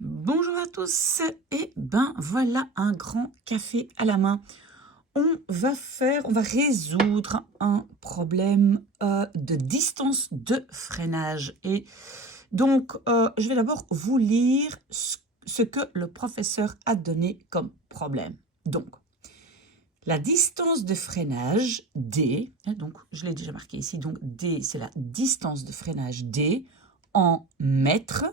Bonjour à tous, et ben voilà un grand café à la main. On va résoudre un problème de distance de freinage. Et donc, je vais d'abord vous lire ce que le professeur a donné comme problème. Donc, la distance de freinage D, donc je l'ai déjà marqué ici, donc D c'est la distance de freinage D en mètres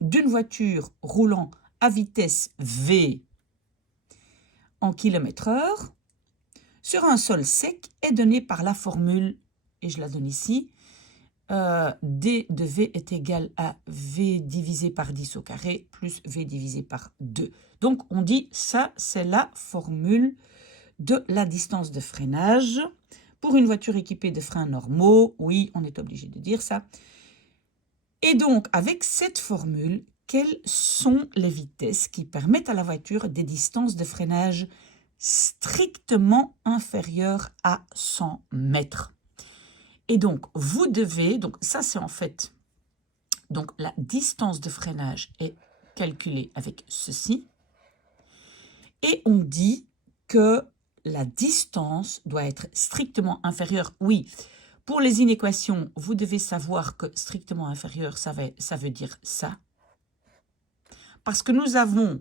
d'une voiture roulant à vitesse V en km/h sur un sol sec est donnée par la formule, et je la donne ici, D de V est égal à V divisé par 10 au carré plus V divisé par 2. Donc on dit ça, c'est la formule de la distance de freinage pour une voiture équipée de freins normaux. Oui, on est obligé de dire ça. Et donc, avec cette formule, quelles sont les vitesses qui permettent à la voiture des distances de freinage strictement inférieures à 100 mètres? Et donc, vous devez, donc ça c'est en fait, donc la distance de freinage est calculée avec ceci. Et on dit que la distance doit être strictement inférieure, oui. Pour les inéquations, vous devez savoir que strictement inférieur, ça veut dire ça. Parce que nous avons,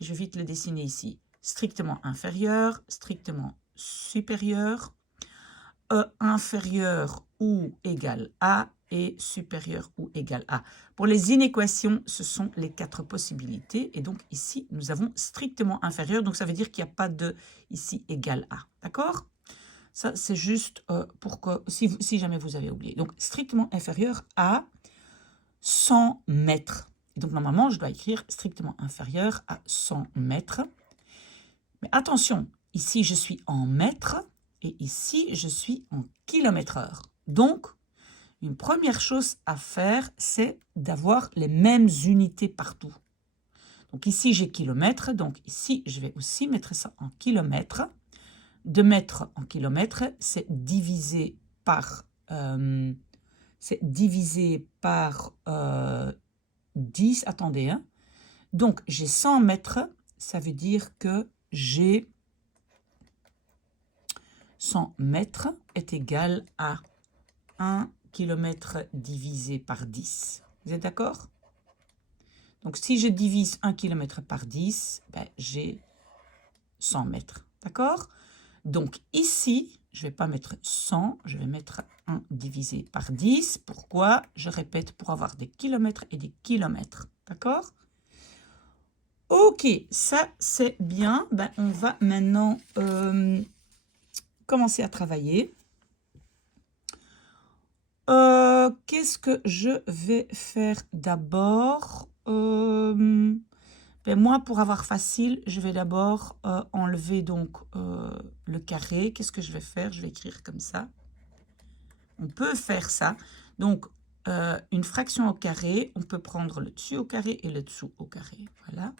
je vais vite le dessiner ici, strictement inférieur, strictement supérieur, inférieur ou égal à et supérieur ou égal à. Pour les inéquations, ce sont les 4 possibilités. Et donc ici, nous avons strictement inférieur. Donc ça veut dire qu'il n'y a pas de ici égal à. D'accord? Ça, c'est juste pour que, si jamais vous avez oublié. Donc strictement inférieur à 100 mètres. Et donc normalement, je dois écrire strictement inférieur à 100 mètres. Mais attention, ici je suis en mètres et ici je suis en kilomètres/heure. Donc, une première chose à faire, c'est d'avoir les mêmes unités partout. Donc ici j'ai kilomètres, donc ici je vais aussi mettre ça en kilomètres. De mètres en kilomètres, c'est divisé par 10. Attendez, hein. Donc j'ai 100 mètres, ça veut dire que j'ai 100 mètres est égal à 1 km divisé par 10. Vous êtes d'accord? Donc si je divise 1 km par 10, ben, j'ai 100 mètres. D'accord? Donc ici, je ne vais pas mettre 100, je vais mettre 1 divisé par 10. Pourquoi? Je répète, pour avoir des kilomètres et des kilomètres. D'accord? Ok, ça c'est bien. Ben, on va maintenant commencer à travailler. Qu'est-ce que je vais faire d'abord? Ben moi, pour avoir facile, je vais d'abord enlever donc le carré. Qu'est-ce que je vais faire? Je vais écrire comme ça. On peut faire ça. Donc, une fraction au carré, on peut prendre le dessus au carré et le dessous au carré. Voilà.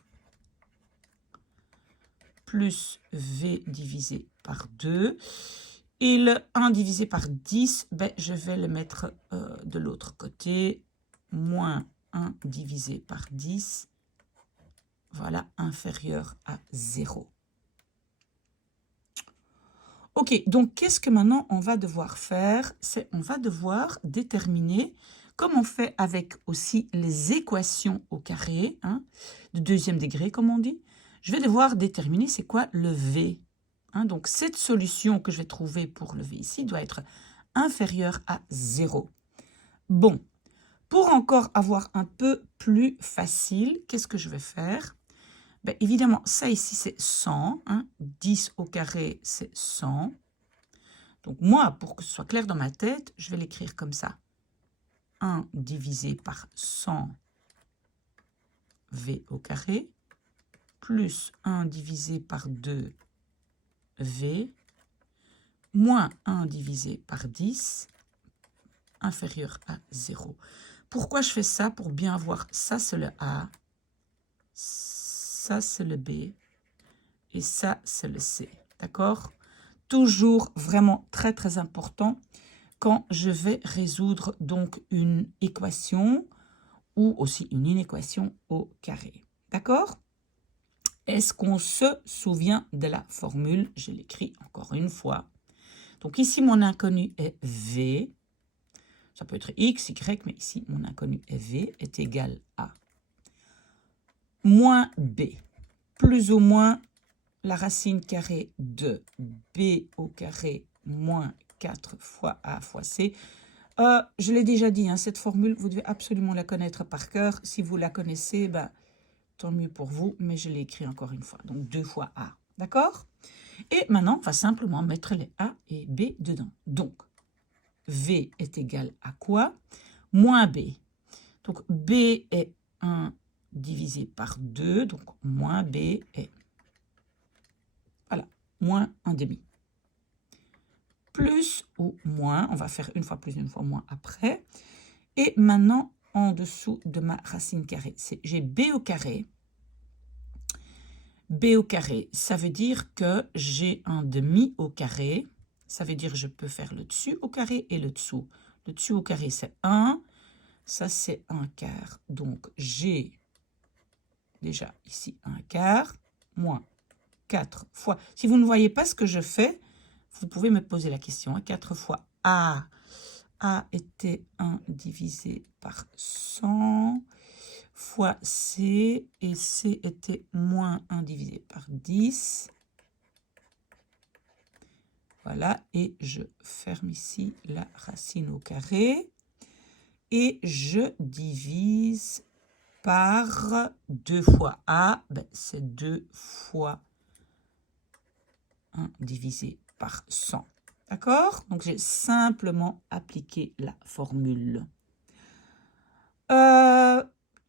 Plus V divisé par 2. Et le 1 divisé par 10, ben, je vais le mettre de l'autre côté. Moins 1 divisé par 10. Voilà, inférieur à 0. Ok, donc qu'est-ce que maintenant on va devoir faire? C'est on va devoir déterminer, comme on fait avec aussi les équations au carré, hein, de deuxième degré comme on dit, je vais devoir déterminer c'est quoi le V. Hein, donc cette solution que je vais trouver pour le V ici doit être inférieure à 0. Bon, pour encore avoir un peu plus facile, qu'est-ce que je vais faire? Ben, évidemment, ça ici, c'est 100. Hein, 10 au carré, c'est 100. Donc moi, pour que ce soit clair dans ma tête, je vais l'écrire comme ça. 1 divisé par 100 V au carré, plus 1 divisé par 2 V, moins 1 divisé par 10, inférieur à 0. Pourquoi je fais ça? Pour bien voir, ça c'est le A, ça c'est le B, et ça c'est le C. D'accord? Toujours vraiment très très important quand je vais résoudre donc une équation ou aussi une inéquation au carré. D'accord? Est-ce qu'on se souvient de la formule? Je l'écris encore une fois. Donc ici, mon inconnu est V. Ça peut être X, Y, mais ici, mon inconnu est V est égal à moins B, plus ou moins la racine carrée de B au carré moins 4 fois A fois C. Je l'ai déjà dit, hein, cette formule, vous devez absolument la connaître par cœur. Si vous la connaissez, ben, tant mieux pour vous, mais je l'ai écrit encore une fois. Donc 2 fois A, d'accord? Et maintenant, on va simplement mettre les A et B dedans. Donc, V est égal à quoi? Moins B. Donc, B est 1 divisé par 2, donc moins B est, voilà, moins 1 demi. Plus ou moins, on va faire une fois plus, une fois moins après. Et maintenant, en dessous de ma racine carrée, j'ai B au carré. B au carré, ça veut dire que j'ai un demi au carré. Ça veut dire que je peux faire le dessus au carré et le dessous. Le dessus au carré, c'est 1. Ça, c'est 1 quart. Donc, j'ai déjà ici 1 quart, moins 4 fois. Si vous ne voyez pas ce que je fais, vous pouvez me poser la question. 4 fois A. A était 1 divisé par 100 fois C. Et C était moins 1 divisé par 10. Voilà. Et je ferme ici la racine au carré. Et je divise par 2 fois A. Ben, c'est 2 fois 1 divisé par 100. D'accord? Donc, j'ai simplement appliqué la formule.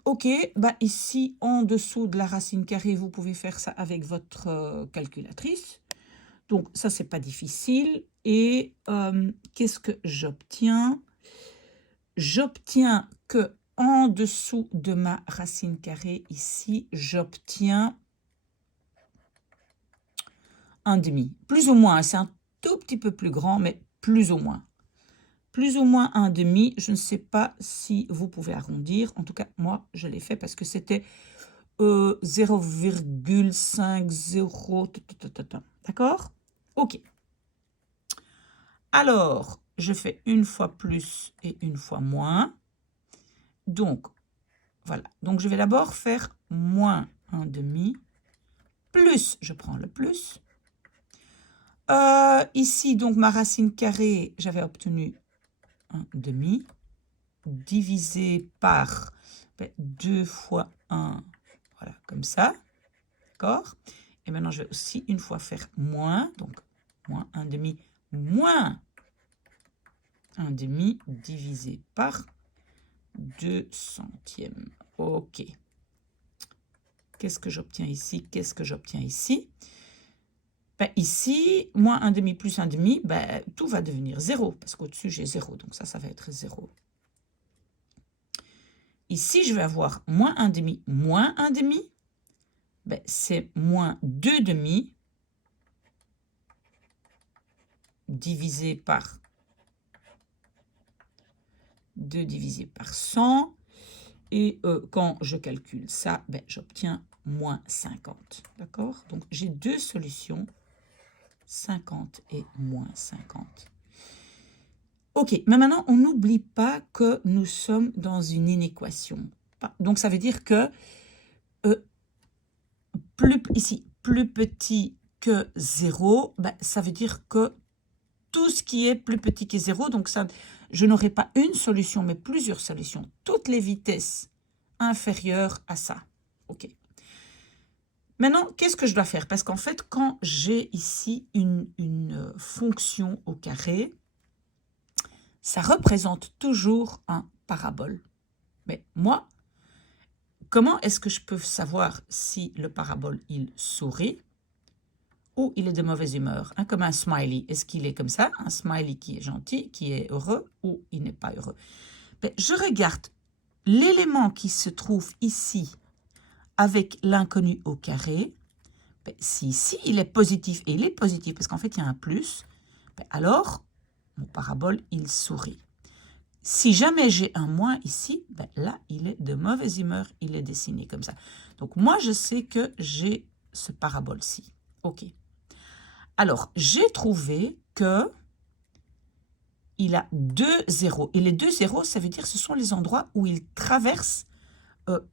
Ok, bah ici, en dessous de la racine carrée, vous pouvez faire ça avec votre calculatrice. Donc, ça, c'est pas difficile. Et qu'est-ce que j'obtiens? J'obtiens que en dessous de ma racine carrée, ici, j'obtiens un demi. Plus ou moins, c'est un tout petit peu plus grand, mais plus ou moins. Plus ou moins un demi, je ne sais pas si vous pouvez arrondir. En tout cas, moi, je l'ai fait parce que c'était 0,50. D'accord? Ok. Alors, je fais une fois plus et une fois moins. Donc, voilà. Donc, je vais d'abord faire moins un demi. Plus, je prends le plus. Ici, donc, ma racine carrée, j'avais obtenu un demi. Divisé par 2 fois 1, voilà, comme ça. D'accord? Et maintenant, je vais aussi une fois faire moins. Donc, moins un demi, moins un demi divisé par 2 centièmes. OK. Qu'est-ce que j'obtiens ici? Qu'est-ce que j'obtiens ici? Ben, ici, moins un demi plus un demi, ben, tout va devenir 0, parce qu'au-dessus, j'ai 0. Donc ça va être 0. Ici, je vais avoir moins un demi, ben, c'est moins 2 demi divisé par 2 divisé par 100. Et quand je calcule ça, ben, j'obtiens moins 50. D'accord? Donc, j'ai deux solutions, 50 et moins 50. OK, mais maintenant, on n'oublie pas que nous sommes dans une inéquation. Donc, ça veut dire que plus petit que 0, ben, ça veut dire que tout ce qui est plus petit que 0, donc ça, je n'aurai pas une solution, mais plusieurs solutions. Toutes les vitesses inférieures à ça. OK. Maintenant, qu'est-ce que je dois faire? Parce qu'en fait, quand j'ai ici une fonction au carré, ça représente toujours un parabole. Mais moi, comment est-ce que je peux savoir si le parabole, il sourit ou il est de mauvaise humeur, hein, comme un smiley? Est-ce qu'il est comme ça, un smiley qui est gentil, qui est heureux, ou il n'est pas heureux? Ben, je regarde l'élément qui se trouve ici avec l'inconnu au carré. Ben, si ici il est positif, et il est positif parce qu'en fait il y a un plus, ben, alors mon parabole il sourit. Si jamais j'ai un moins ici, ben là il est de de mauvaise humeur, il est dessiné comme ça. Donc, moi, je sais que j'ai ce parabole-ci. OK. Alors, j'ai trouvé que il a 2 zéros. Et les 2 zéros, ça veut dire que ce sont les endroits où il traverse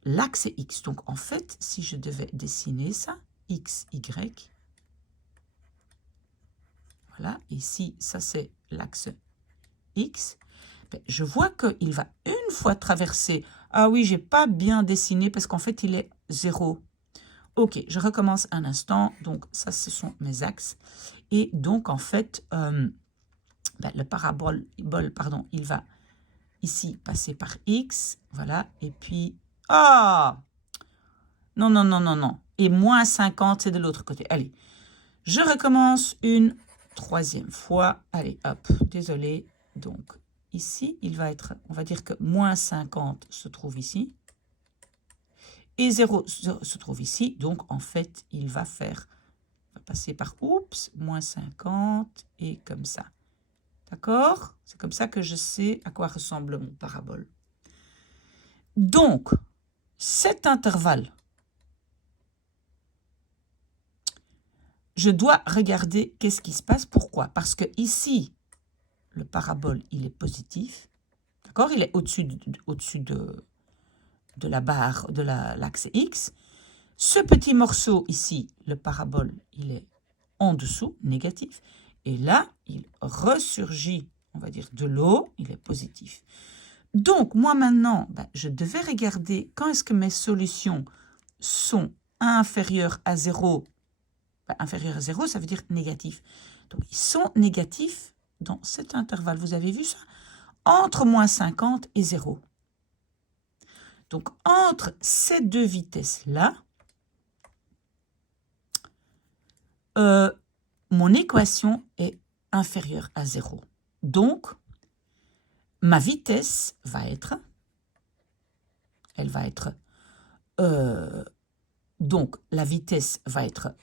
l'axe X. Donc, en fait, si je devais dessiner ça, X, Y, voilà, ici, ça c'est l'axe X, ben, je vois qu'il va une fois traverser. Ah oui, j'ai pas bien dessiné parce qu'en fait, il est 0. Ok, je recommence un instant. Donc, ça, ce sont mes axes. Et donc, en fait, ben, le parabole, pardon, il va ici passer par X. Voilà, et puis... Ah! Non, non, non, non, non. Et moins 50, c'est de l'autre côté. Allez, je recommence une troisième fois. Allez, hop, désolé. Donc, ici, il va être, on va dire que moins 50 se trouve ici. Et 0 se trouve ici. Donc, en fait, il va passer par, oups, moins 50 et comme ça. D'accord? C'est comme ça que je sais à quoi ressemble mon parabole. Donc, cet intervalle, je dois regarder qu'est-ce qui se passe. Pourquoi? Parce que ici, le parabole, il est positif. D'accord? Il est au-dessus de la barre, de l'axe X. Ce petit morceau ici, le parabole, il est en dessous, négatif. Et là, il ressurgit, on va dire, de l'eau, il est positif. Donc, moi maintenant, ben, je devais regarder quand est-ce que mes solutions sont inférieures à 0. Ben, inférieures à 0, ça veut dire négatif. Donc, ils sont négatifs dans cet intervalle. Vous avez vu ça? Entre moins 50 et 0. Donc, entre ces deux vitesses-là, mon équation est inférieure à 0. Donc, ma vitesse va être, donc la vitesse va être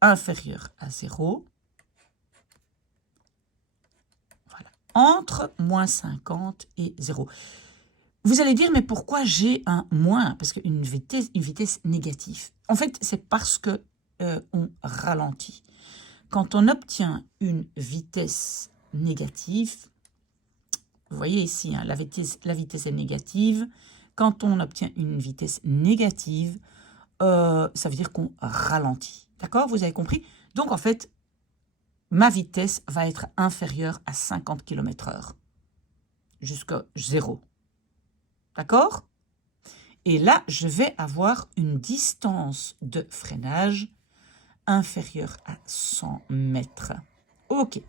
inférieure à 0, voilà, entre moins 50 et 0. Vous allez dire, mais pourquoi j'ai un moins? Parce qu'une vitesse négative. En fait, c'est parce que on ralentit. Quand on obtient une vitesse négative, vous voyez ici, hein, la vitesse est négative. Quand on obtient une vitesse négative, ça veut dire qu'on ralentit. D'accord? Vous avez compris? Donc, en fait, ma vitesse va être inférieure à 50 km/h, jusqu'à 0. D'accord? Et là, je vais avoir une distance de freinage inférieure à 100 mètres. OK.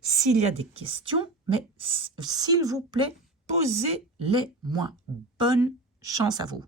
S'il y a des questions, mais s'il vous plaît, posez-les-moi. Bonne chance à vous.